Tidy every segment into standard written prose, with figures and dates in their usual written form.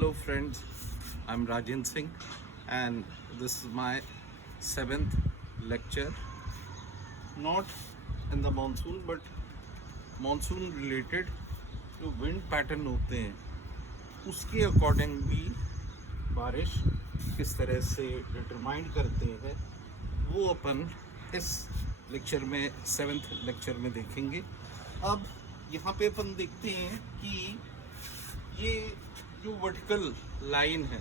Hello friends, I'm Rajan Singh and this is my 7th lecture, not in the monsoon but monsoon related जो wind pattern होते हैं उसके according भी बारिश किस तरह से डिटरमाइन करते हैं वो अपन इस लेक्चर में 7th लेक्चर में देखेंगे। अब यहाँ पे अपन देखते हैं कि ये जो वर्टिकल लाइन है,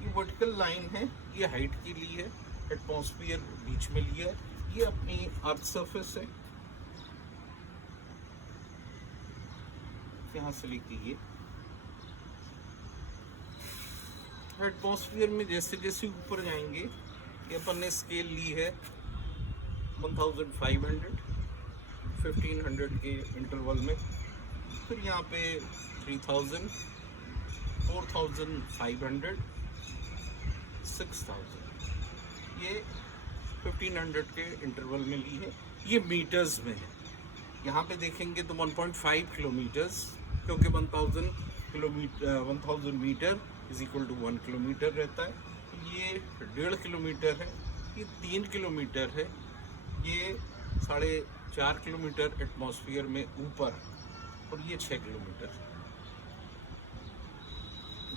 ये वर्टिकल लाइन है, ये हाइट के लिए है, एटमॉस्फेयर बीच में लिया है, ये अपनी अर्थ सरफेस है, यहाँ से लेके ये एटमॉस्फेयर में जैसे जैसे ऊपर जाएंगे, ये अपन ने स्केल ली है 1500, 1500 के इंटरवल में, फिर यहाँ पे 3000, 4500, 6000, ये 1500 के इंटरवल में ली है। ये मीटर्स में है, यहाँ पे देखेंगे तो 1.5 किलोमीटर्स, क्योंकि 1000 metre is equal to 1 kilometre रहता है। ये 1.5 किलोमीटर है, ये 3 किलोमीटर है, ये 4.5 किलोमीटर एटमॉस्फेयर में ऊपर, और ये 6 किलोमीटर।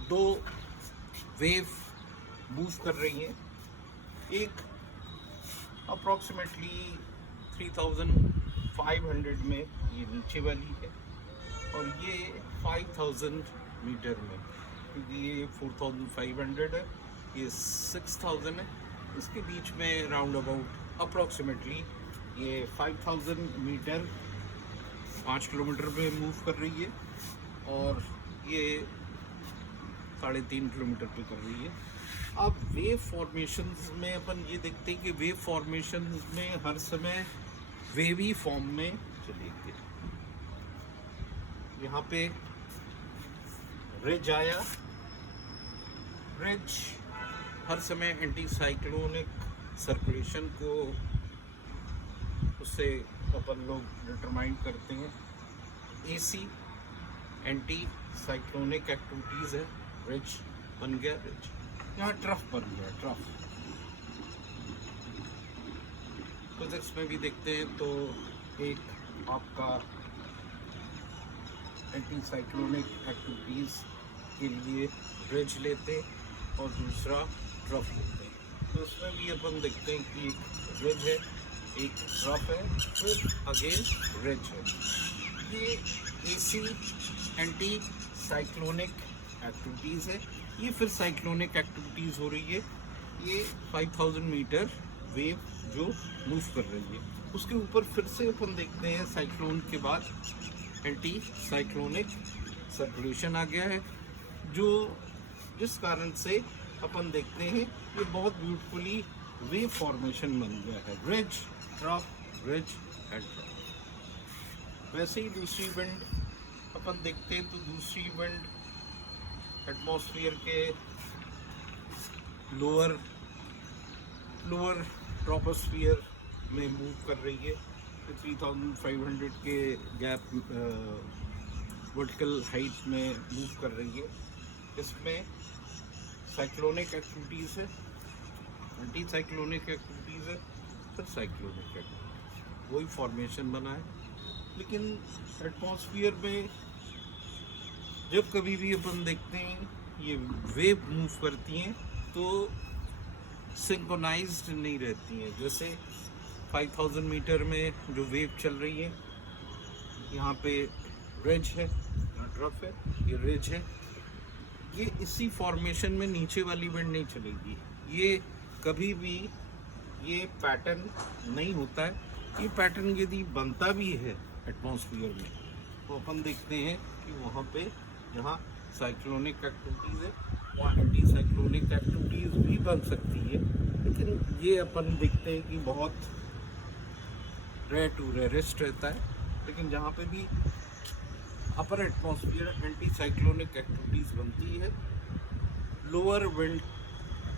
दो वेव मूव कर रही हैं, एक अप्रॉक्सीमेटली 3500 में ये नीचे वाली है, और ये 5000 मीटर में, क्योंकि ये 4500 है, ये 6000 है, इसके बीच में राउंड अबाउट अप्रॉक्सीमेटली ये 5000 मीटर 5 किलोमीटर में मूव कर रही है, और ये 3.5 किलोमीटर पे कर रही है। अब वेव फॉर्मेशंस में अपन ये देखते हैं कि वेव फॉर्मेशंस में हर समय वेवी फॉर्म में चलेगी। यहाँ पे रिज आया, रिज हर समय एंटी साइक्लोनिक सर्कुलेशन को उससे अपन लोग डिटरमाइन करते हैं। एसी एंटी साइक्लोनिक एक्टिविटीज़ है, रिज बन गया, रिज यहाँ ट्रफ बन गया, ट्रफ। फिजिक्स में भी देखते हैं तो एक आपका एंटी साइक्लोनिक एक्टिविटीज़ के लिए रिज लेते हैं और दूसरा ट्रफ लेते हैं। तो उसमें भी अपन देखते हैं कि एक रिज है, एक ट्रफ है, फिर अगेन रिज है। ये एसी एंटी साइक्लोनिक एक्टिविटीज़ है, ये फिर साइक्लोनिक एक्टिविटीज़ हो रही है। ये 5000 मीटर वेव जो मूव कर रही है, उसके ऊपर फिर से अपन देखते हैं साइक्लोन के बाद एंटी साइक्लोनिक सर्कुलेशन आ गया है, जो जिस कारण से अपन देखते हैं ये बहुत ब्यूटीफुली वेव फॉर्मेशन बन गया है, ridge trough, ridge and trough. वैसे ही दूसरी विंड अपन देखते हैं तो दूसरी विंड एटमॉस्फेयर के लोअर ट्रोपोस्फियर में मूव कर रही है, 3500 के गैप वर्टिकल हाइट में मूव कर रही है। इसमें साइक्लोनिक एक्टिविटीज़ है, एंटी साइक्लोनिक एक्टिविटीज़ है, फिर साइक्लोनिक एक्टिविटीज, वही फॉर्मेशन बना है। लेकिन एटमॉस्फेयर में जब कभी भी अपन देखते हैं ये वेव मूव करती हैं तो सिंक्रोनाइज्ड नहीं रहती हैं। जैसे 5000 मीटर में जो वेव चल रही है, यहाँ पे रिज है, यहाँ ट्रफ है, ये रिज है, ये इसी फॉर्मेशन में नीचे वाली विंड नहीं चलेगी। ये कभी भी ये पैटर्न नहीं होता है। ये पैटर्न यदि बनता भी है एटमॉस्फेयर में तो अपन देखते हैं कि वहाँ पे जहाँ साइक्लोनिक एक्टिविटीज़ है वहाँ एंटी साइक्लोनिक एक्टिविटीज़ भी बन सकती है, लेकिन ये अपन देखते हैं कि बहुत रेयर टू रेयरेस्ट रहता है। लेकिन जहाँ पे भी upper atmosphere anti cyclonic activities बनती है, लोअर विंड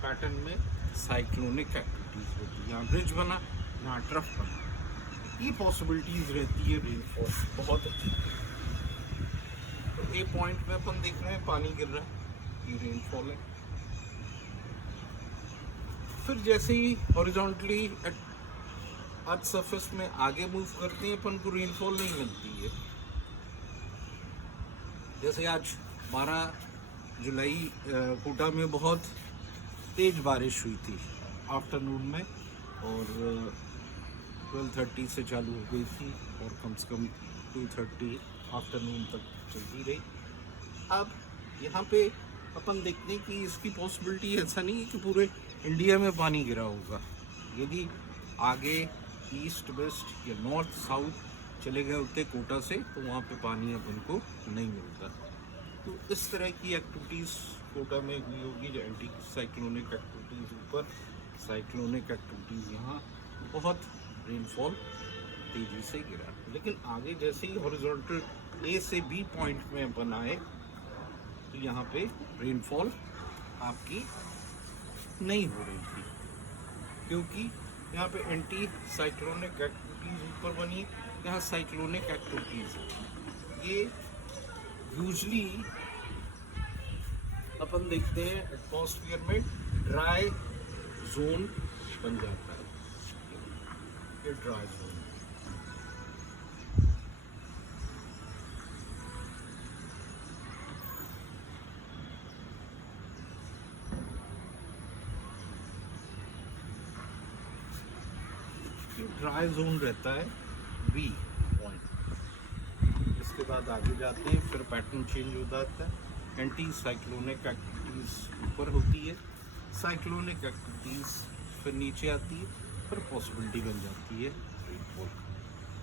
पैटर्न में साइक्लोनिक एक्टिविटीज़ होती है। यहाँ ब्रिज बना, यहाँ ट्रफ बना, ये पॉसिबिलिटीज़ रहती है रेनफॉल बहुत अच्छी। तो ए पॉइंट में अपन देख रहे हैं पानी गिर रहा है, ये रेनफॉल है। फिर जैसे ही हॉरिजॉन्टली अर्थ सरफेस में आगे मूव करते हैं अपन को रेनफॉल नहीं मिलती है। जैसे आज 12 जुलाई कोटा में बहुत तेज बारिश हुई थी आफ्टरनून में, और 12:30 से चालू हो गई थी और कम से कम 2:30 आफ्टरनून तक चलती रही। अब यहाँ पे अपन देखते हैं कि इसकी पॉसिबिलिटी ऐसा नहीं है कि पूरे इंडिया में पानी गिरा होगा। यदि आगे ईस्ट वेस्ट या नॉर्थ साउथ चले गए होते कोटा से तो वहाँ पे पानी अपन को नहीं मिलता। तो इस तरह की एक्टिविटीज़ कोटा में हुई होगी, जो एंटी साइक्लोनिक एक्टिविटीज़ ऊपर, साइक्लोनिक एक्टिविटीज़ यहाँ, बहुत रेनफॉल तेज़ी से गिरा। लेकिन आगे जैसे ही हॉरिजॉन्टल ए से बी पॉइंट में अपन आए तो यहाँ पे रेनफॉल आपकी नहीं हो रही थी, क्योंकि यहाँ पे एंटी साइक्लोनिक एक्टिविटीज़ ऊपर बनी है, यहाँ साइक्लोनिक एक्टिविटीज़ ये यूजली अपन देखते हैं एटमॉस्फेयर में ड्राई जोन बन जाता है। ये ड्राई जोन ड्राई जोन रहता है बी पॉइंट। इसके बाद आगे जाते हैं, फिर पैटर्न चेंज हो जाता है। एंटी साइक्लोनिक एक्टिविटीज़ ऊपर होती है, साइक्लोनिक एक्टिविटीज़ फिर नीचे आती है, फिर पॉसिबिलिटी बन जाती है रेनफॉल।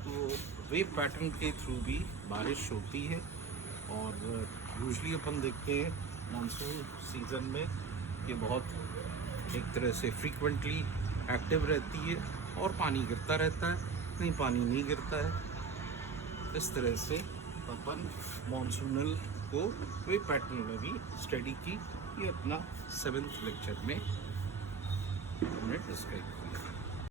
तो वेव पैटर्न के थ्रू भी बारिश होती है। और यूजली अपन देखते हैं मानसून सीज़न में ये बहुत एक तरह से फ्रीक्वेंटली एक्टिव रहती है और पानी गिरता रहता है, नहीं पानी नहीं गिरता है। इस तरह से अपन मॉनसूनल को वेव पैटर्न में भी स्टडी की। ये अपना 7th लेक्चर में हमने डिस्क्राइब किया।